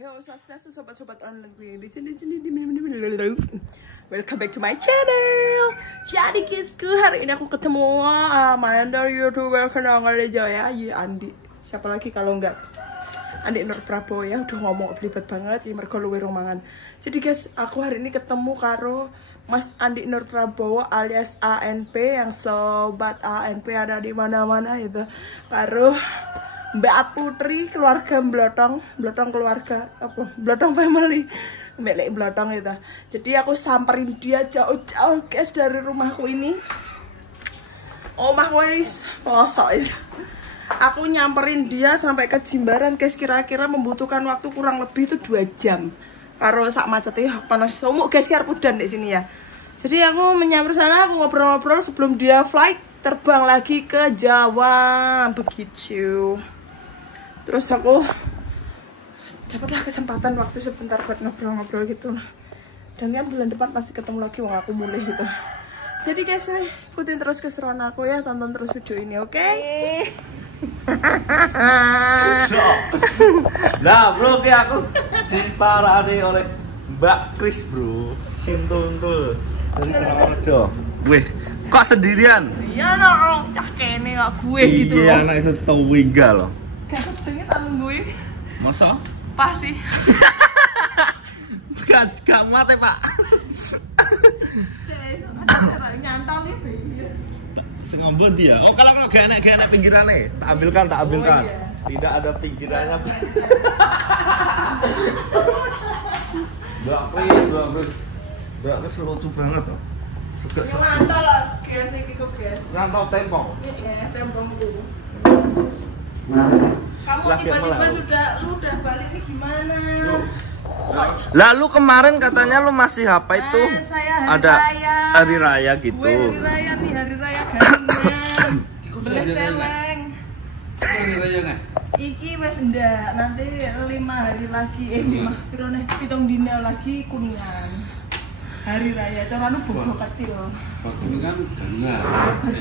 Swastiastu sobat-sobat online gue di sini. Welcome back to my channel. Jadi guysku, hari ini aku ketemu mandor YouTuber kenangan aja ya, Andi. Siapa lagi kalau enggak Andi Nur Prabowo ya, udah ngomong belibet banget ya, mergo luwe romangan. Jadi guys, aku hari ini ketemu karo Mas Andi Nur Prabowo alias ANP, yang sobat ANP ada di mana-mana itu. Karo Mbak Putri, keluarga Blotong keluarga apa? Blotong family. Mbak Lek Blotong itu. Jadi aku samperin dia jauh-jauh guys dari rumahku ini. Omah wis pelosok itu. Aku nyamperin dia sampai ke Jimbaran guys, kira-kira membutuhkan waktu kurang lebih itu 2 jam. Karo sak macetnya panas sumuk guys, arep udan di sini ya. Jadi aku menyamper sana, aku ngobrol-ngobrol sebelum dia flight terbang lagi ke Jawa begitu. Terus aku dapatlah kesempatan waktu sebentar buat ngobrol-ngobrol gitu. Dan ya bulan depan pasti ketemu lagi, wong aku mulai gitu. Jadi guys, ikutin terus keseruan aku ya, tonton terus video ini, oke? Nah bro, kayak aku diparani oleh Mbak Kris bro, Sintul dari Purworejo. Wih, kok sendirian? Iya dong, cah kene kok gue gitu. Iya, anak itu tau winggal loh. Gak kepengen anu gue. Masa? Pas sih. Gak muat ya pak. Nyantol nih. Sengombon dia. Oh kalau gak enak pinggirannya, tak ambilkan. Oh, iya. Tidak ada pinggirannya. Mbak Kris lucu banget loh. Juga Nyantol guys, iki kok guys. Nyantol tempong. Iya, tempong dulu. Kamu tiba-tiba lu udah balik nih gimana? Lalu kemarin katanya lu masih apa itu? Saya ada hari raya gitu. Gue hari raya nih, hari raya Galungan. Beli celeng. Hari raya nih. Iki wes ndak, nanti 5 hari lagi, 7 dina lagi Kuningan. Hari raya itu anu bogo kecil. Kuningan Galungan.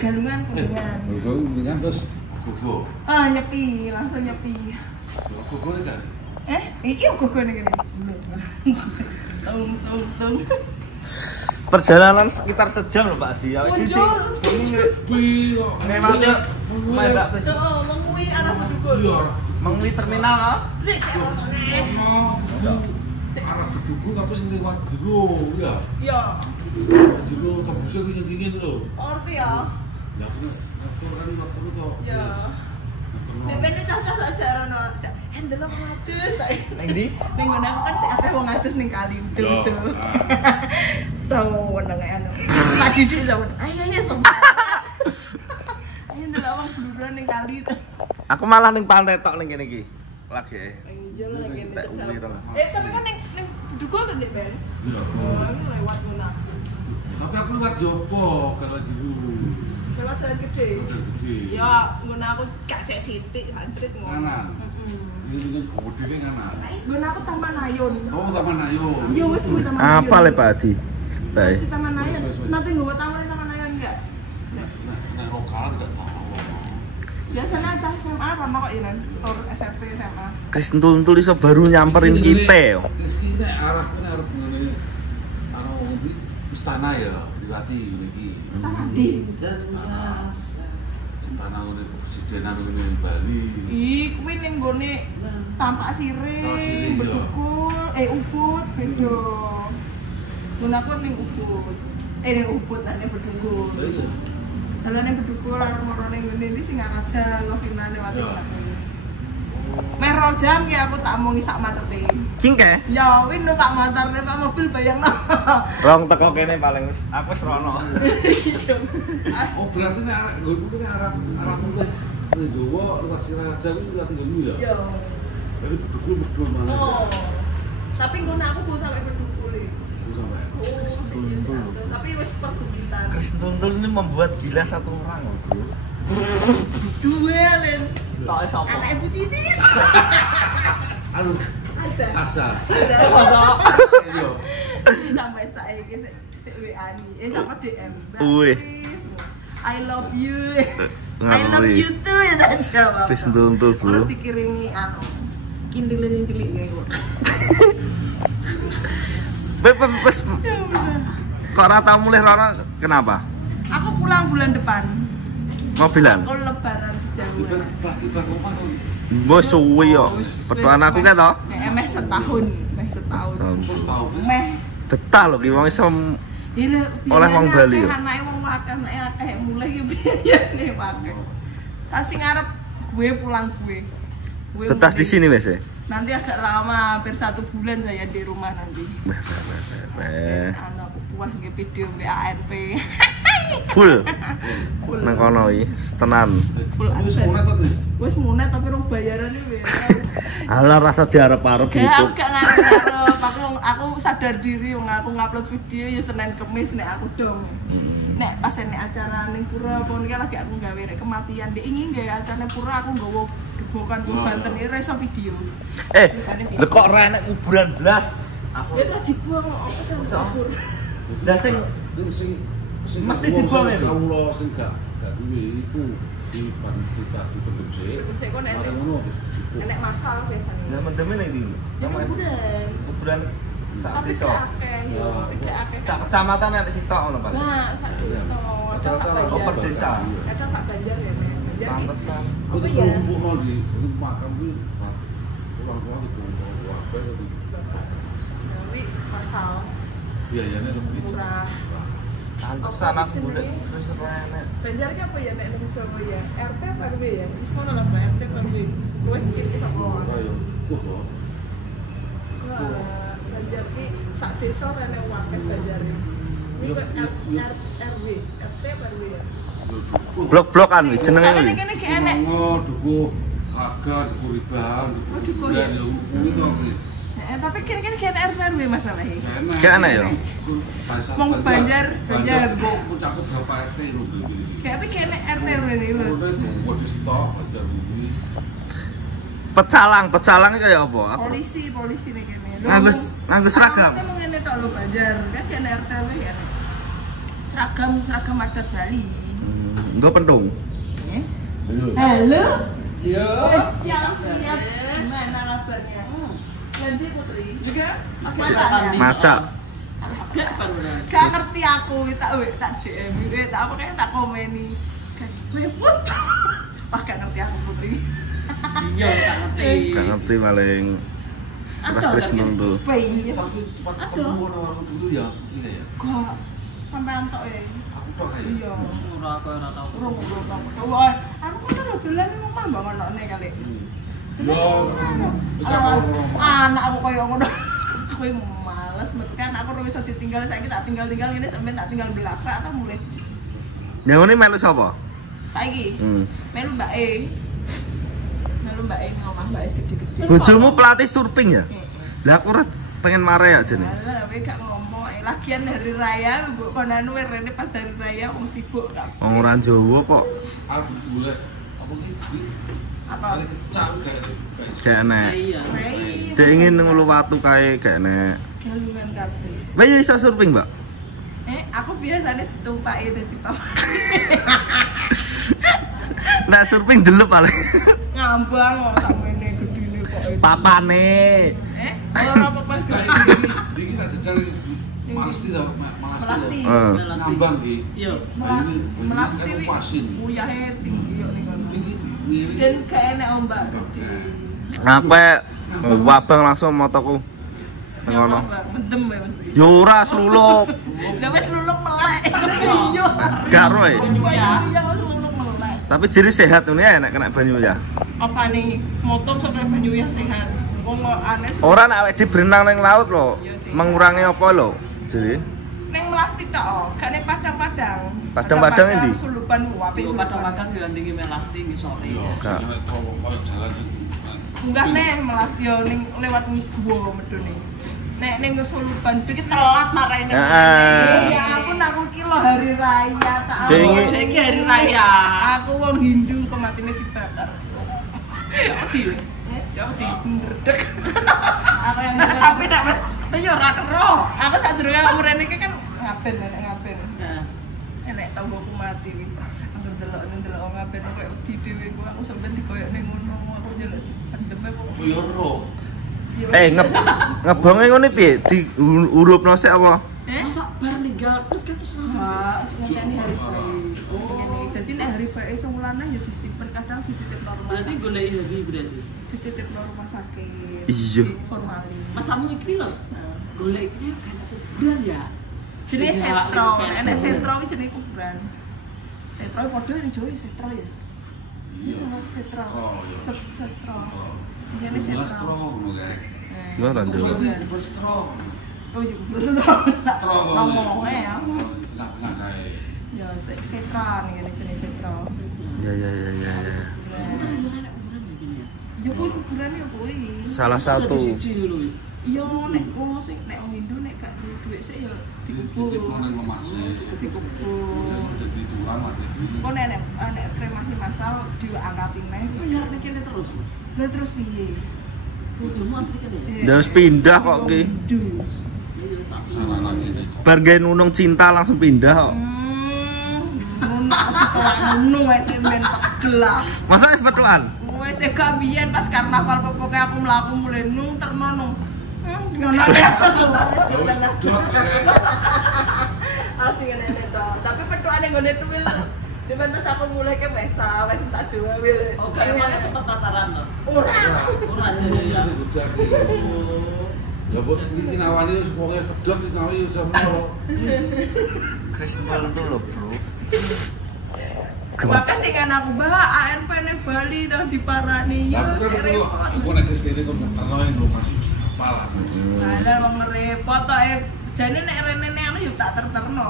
Galungan Kuningan. Kuningan terus gogo. Nyepi, langsung nyepi. Gogo nih kan? Iki gogo nih gini. Tung. Perjalanan sekitar sejam loh Pak Adi. Muncul. Memangnya Mbak Kris. Mengui arah Bedugul. Mengui terminal loh. Arah Bedugul tapi sing lewat dulu ya. Iya. Dulu tembusnya ku dingin lho. Ngerti ya? Ya aku kan waktu itu. Iya. Bebene cocok aja rono. Handle wong atus. Nang ndi? Ning ngene aku kan sik akeh wong atus ning kali itu. Saweneng anu. Pak Didik saweneng. Ayo sobat. Ayo ndelok wong bluran ning kali itu. Aku malah ning pantai tok ning kene iki. Lagi. Iya lagi ning. Tapi Tapi kan ning Bedugul kan Dik Ben. Iya. Oh, aku lewat ngono. Tapi aku lewat Jopo kalau dulu. Lewat jalan gede. Gede. Ya, ngono aku gak cek sithik, santrit ngono. Kanan. Ini gede kanan. Ngono aku Taman Ayun. Oh, Taman Ayun. Iya wis kuwi Taman Ayun. apa le Pak Adi? Baik. Di Taman Ayun. Nanti nggawa Taman Ayun enggak? Nah, lokalan enggak tahu. Biasanya aja SMA rono kok ya, tur SMP SMA. Kris Entul iso baru nyamperin kita yo. Rizky ini arah ngene arah ngendi istana ya, Liwati iki. Tadi. Istana ngene presidenan ngene Bali. Ih, kuwi ning nggone Tampak Siring, Bedugul, Ubud, beda. Mun aku ning Ubud. Ning Ubud ning Bedugul. Dalane Bedugul arep marane ngene iki sing aja lovinane wati. Meh jam ya aku tak omongi sak macete. Cingke? Ya, wis numpak motor, numpak mobil bayangno. Rong teko kene paling wis aku wis rono. Oh, berarti nek arah nggonku nek arah mulai Jawa lewat Siraja kuwi lewat dulu ya. Iya. Jadi betul mana. Oh. Tapi ngono aku go sampai Bedugul. Terus sampai. Tapi wis perbukitan. Kris Entul ini membuat gila satu orang loh bro. Dua Len. Tak sapa? Anak ibu titis. Anu Ada. kasar. Iya. Sampai saiki sik WA-ni. Sama DM. Wih. I love you. I Ngawuri. love you too ya tak jawab. Kris Entul bro. Harus dikirimi anu. Kindle yang cilik kayak Wes kok ora tau mulih rono kenapa? Aku pulang bulan depan. Mobilan. Aku lebaran di Jawa. Ibar omah to. Mbok suwi yo. Petuan aku kan to. Meh setahun. Terus tau. Meh. Betah lho ki wong iso Gila, oleh wong Bali ya. Anake wong akeh, anake akeh mulai ki biyane akeh. Sasi ngarep gue pulang gue. betah di sini wes ya. Nanti agak lama, hampir 1 bulan saya di rumah nanti. Aku puas nge video BANP. Full. Nang kono iki, tenan. Full Wis munet to. Wis munet tapi rong bayaran iki. Alah rasa diarep-arep Gak, gitu. aku gak ngarep-ngarep. Aku sadar diri wong aku ngupload video ya Senin Kemis nek aku dong. Nek pas nek acara ning pura apa niki lagi aku gawe rek kematian. Dek ingin gawe acara pura aku nggawa gebokan go Banten iki iso video. Lho kok ora enek kuburan blas? Aku Ya terus dibuang apa sing sabur. lah sing mesti dibuang ya. Kawula sing gak duwe iku di pribadi pendem sik. Sik kok nek Bareng ngono terus dibuang. nek masal biasanya. Lah mendeme nek iki. Kuburan. Kuburan sak Tapi desa. gak akeh yo, tidak akeh. Sak kecamatan enek sitok ngono, Pak. Nah, sak desa. Ada sak Rata-rata Oh, per Banjar. desa. Ada sak Banjar ya, Nek. Banjar ki. Pantesan. Apa Itu ya? kumpul di makam kuwi pulang-pulang dikumpul wae itu. Tapi masal Biayane lebih murah. Pantesan aku golek terus ora enek. Banjar ki apa ya nek nang Jawa ya? RT apa RW ya? Wis ngono lah, Mbak, RT apa RW. Luwes cip iso keluar. ora yo. Wah, Wah, Banjar ki sak desa rene wakil Banjar. Ini kok RW, RT apa RW ya? Blok-blokan iki jenenge Soalnya kuwi. kene ki enek. dukuh agar dukuh ribahan, Oh, dukuh bulan ya? yo kuwi to kuwi. Tapi kene kene RT RW masalahnya. Gak enak ya? Wong Banjar kok ucapke berapa RT lho iki. Kayak tapi kene RT RW ini lho. Ora kok di stok Banjar kuwi. Pecalang iki kaya apa? Aku Polisi nih kene. nganggo seragam. Aku ngene tok lho Banjar, kan kene RT RW ya. Seragam adat Bali. Nggo pentung. Eh? Ayo. Halo. Iya. Siap. Gimana kabarnya? Nanti Putri. Juga. Maca. Gak ngerti aku, tak DM, tak apa kayak tak komeni. Webut. Wah gak ngerti aku Putri. Iya, tak ngerti. Gak ngerti paling. Terus Krisnung tuh. Bayi. Tapi sempat ketemu orang dulu ya. Iya ya. Kok sampai antok ya. Aku tok kayak. Iya. Ora aku ora tau. Urung wah, aku kan lho dolan ning omah bangun none kali. Yo. Anak aku koyo ngono. Aku males metu kan aku ora bisa ditinggal saiki tak tinggal-tinggal ngene sampe tak tinggal belakang atau mulai. Yang ini melu sapa? Saiki Hmm. melu Mbak E. Melu Mbak E ning omah Mbak E gede-gede. Bojomu pelatih surfing ya? Lah aku ora pengen marah ya jene. Alah, kowe gak ngomong. Lagian hari raya, mbok konanu rene pas hari raya wong sibuk kabeh. Wong ora Jawa kok Aku boleh apa iki? Apa? Kali kecak kayak. gak enek. Iya. Rai. Dek ingin nguluwatu kae gak enek. Galungan kabeh. Lah ya iso surfing, Mbak? Aku biasanya ditumpaki dadi papa. Nek surfing delep paling. Ngambang kok samene gedine kok. Papane. Ora apa pas gede. Iki tak sejare males ti to, Melasti. Ngambang iki. Iya. Melasti Ini pasin. uyahe tinggi yo ning kono. Iki ngiri. Dan gak enek ombak gede. Aku wabang langsung motoku. Nang ngono. Mendem ya mesti. Yo ora slulup. Lah wis luluk melek. Iya. Gak ro e. Iya wis luluk melek. Tapi jiri sehat ini ya nek kena banyu ya. Apa nih motor sampai banyu yang sehat. Wong kok aneh. Ora nek awake dhewe berenang ning laut lho. Mengurangi apa lho? Jiri. Neng melasti tok, gak ning padang-padang. Padang-padang endi? Sulupan wapi Iku kadang-kadang dilandingi melasti ngisore. Iya, Gak. nek koyo jalan iki. Enggak nih melasti yo ning lewat Ngiswo medone. Nek ning Sulupan iki telat marane. Heeh. Ya ampun aku ki lo hari raya tak. Jengi. Saiki hari raya. Aku wong Hindu kematine dibakar. Ya di. Ya di ndredeg. Aku yang Tapi nek wis yo ora kero. aku sadurunge umur rene iki kan ngaben nenek ngaben. Nah, Enek tanggoku mati wis. Aku ndelok ngaben koyo wedi dhewe ku aku sampeyan dikoyok ning ngono aku njaluk dipendem kok. Yo ro. Ngebonge ngono piye? Diurupno sik apa? Masa bar ninggal terus terus langsung. Ngenteni hari baik. Jadi nek hari baik semulane ya disimpen kadang dititipno rumah Berarti sakit. golek hari berarti. Dititipno rumah sakit. Iya. Formalin. Masamu iki lho. Golek iki kan kuburan ya. Jenenge Beda, sentro, kayak nek gitu. sentro iki jenenge kuburan. Sentro padha ning Jawa sentro ya. Iya, sentro. Oh, iya. Sentro. Jenenge sentro. Strong lho kae. Gimana, Ranjo? Kubur strong. Oh iya, sentro. Strong. Ngomong ya. Tengah-tengah kae. Ya, sentro ngene jenenge sentro. Ya. Kuburan begini ya. Ya kuwi kuburan ya kuwi. Salah satu. Iya, nek wong sing nek wong Indo nek gak duwe dhuwit sik ya dikubur. Dikubur nang lemase. Dikubur. Jadi tulang mati. Kok nek kremasi massal diangkatin neh. Kok nyarep kene terus. Lah terus piye? Bojomu asli kene ya. Dan harus pindah kok ki. Aduh. Iya sak Anak-anak ini. Bar gawe nunung cinta langsung pindah kok. Nunung ae men gelap. Masa wis petukan? Wes gak biyen pas karnaval pokoke aku mlaku mulai nung terno nung. Ngono ya. Aku ngene to. Tapi petukane nggone tuwil. Di mana pas aku mulai ke pesta, wes tak jual wil. Oh, kayaknya sempat pacaran tuh. Ora. Ora jadi ya. Ya buat bikin awalnya pokoknya pedot di kawin sama Kristen tuh loh, Bro. Makasih kan aku bah ANP ning Bali tau diparani ya. Tapi kan kalau aku naik ke sini kok terkenal yang belum masih apa lah. Lah wong repot to jane nek rene anu yo tak terterno.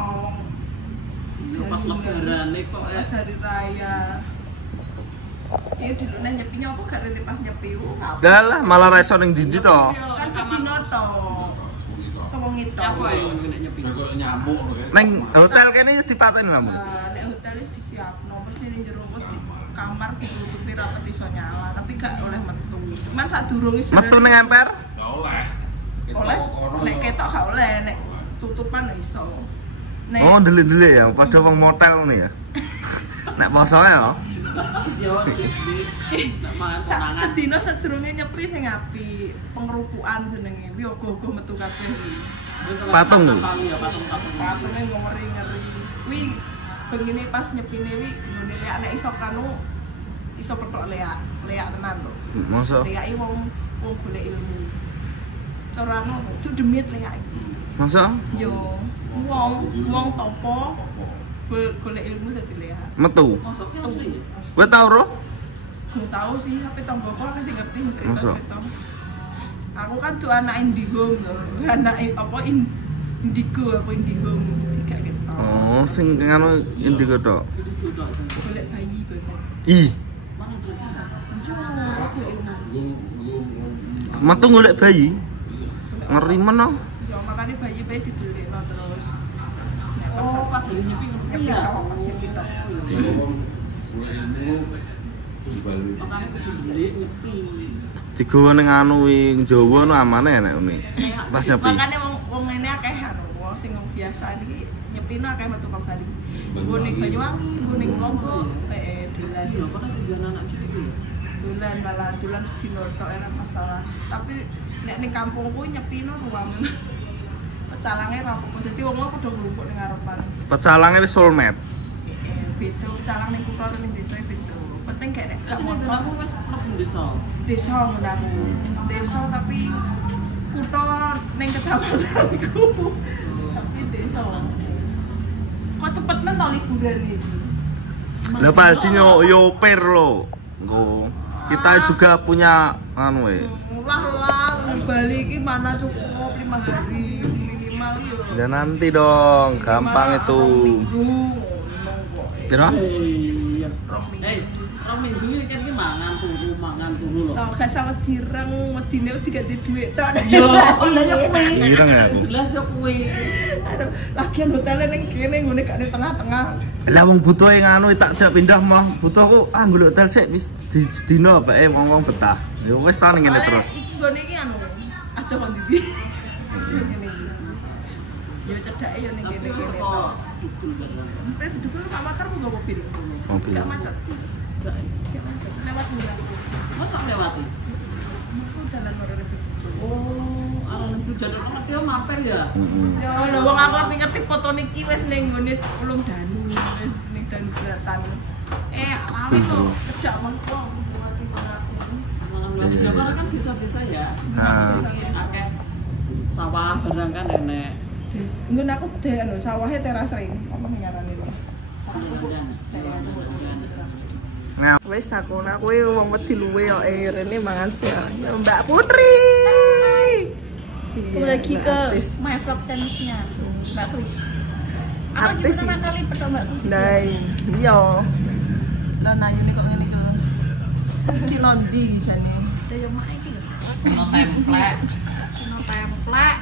Yo pas lebaran nih kok ya. Pas hari raya. Iya dulu nek nyepinya apa gak rene pas nyepi. Dah lah, malah reso ning ndi to. Kan sedino to. Wong itu. Ya aku ayo nek nyepi. Saya kok nyamuk loh kan. Neng hotel kene dipaten lah. Nek hotel wis disiapno, mesti ning jero kamar ditutupi rapet iso nyala, tapi gak oleh metu. Cuman sadurunge Metu ning emper. Gak oleh. oleh nek ketok gak oleh, nek tutupan iso. Nek Oh, ndelik-ndelik ya, pada wong motel ngene ya. Nek posoe ya. Yo tak mangan konangan. sedina sadurunge nyepi sing apik, pengerupukan jenenge. Kuwi ogo-ogo metu kabeh kuwi. Patung lho. Ya patung. Patune ngeri-ngeri. Kuwi begini pas nyepine kuwi ngene nek iso kanu iso petok leak tenan lho. Masa? Leaki wong golek ilmu. Cara anu itu demit leak iki. Masa? Yo wong topo golek ilmu dadi leak. Metu. Masuknya asli. Kowe tau ro? Gak tahu sih, tapi tonggoku aku sih ngerti cerita Masa? itu. Aku kan tuh anak indigo loh, anak apa indigo aku indigo tiga gitu. Oh, sing ngono indigo tok. Golek bayi biasa. Ih, Mana cerita? metu golek bayi. Ngeri meno. Ya makanya bayi didelik lo terus. Nek pas Oh, pas dari nyepi ngerti nyepi ya. tau, pas nyepi tau. Kalau mulai ilmu kembali. Makanya kudu beli nyepi. Digowo ning anu ing Jawa no amane nek ngene. Pas nyepi. Makanya wong ngene akeh anu, wong sing biasa iki nyepino akeh metu ke Bali. Nggo ning Banyuwangi, nggo ning Lombok, dolan. Iya, karena segan anak cilik ya. Dolan malah dolan sedino tok enak masalah. Tapi nek ning kampungku nyepino ruang. Pecalange ra apa-apa. Dadi wong padha nglumpuk ning ngarepan. Pecalange wis soulmate. Beda pecalang ning kutha ning desa beda. Penting gak nek gak Tapi nek motor aku wis mlebu desa. desa ngendaku. Desa tapi kutha ning kecamatanku. Tapi desa. Kok cepet men to liburan iki? Lah Pak Haji yo per lo. Nggo. Kita juga punya anu Lah Bali iki mana cukup 5 hari minimal yo. Ya nanti dong, gampang itu. Piro? Iya. Rong minggu iki kan ki mangan turu lho. Tau gak sama direng, wedine diganti dhuwit tok. Yo, lah yo kuwi. Ireng ya aku. Jelas yo kuwi. Aduh, lagian hotelnya ning kene ngene gak ning tengah-tengah. Lah wong butuh nganu tak jak pindah mah. Butuhku golek hotel sik wis sedina bae wong-wong betah. Ya wis ta ning ngene terus. Iki gone iki anu, ada kon ndi. Ngene iki. Yo cedake yo ning kene kene. Kok dukul bareng. Sampai duduk sak motor nggo mobil. Mobil. Gak macet. Gak macet. Lewat murah. Masa lewati? Aku jalan loro lebih. Oh, arep jalur ngerti yo mampir ya. Ya lho wong aku ngerti foto niki wis ning nggone Ulum Danu wis ning Danu Bratan. Lali lho cedak mengko Malam lagi Jakarta kan bisa-bisa ya. Akeh sawah barang kan enek. Nggon aku deh lho sawahe teras ring. Apa ngarane lho. Wis aku kuwi wong wedi luwe kok rene mangan siang. Ya Mbak Putri. Kembali lagi ke My Vlog Channel-nya Mbak Kris. Aku lagi Artis pertama kali foto Mbak Kris. Nah, iya. Lah nayune kok ngene iki. Iki londi jane. Saya mak iki lho. Ono template. Ono template.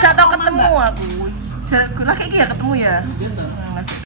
Gak tau ketemu aku. Lah iki ya ketemu ya. Gitu.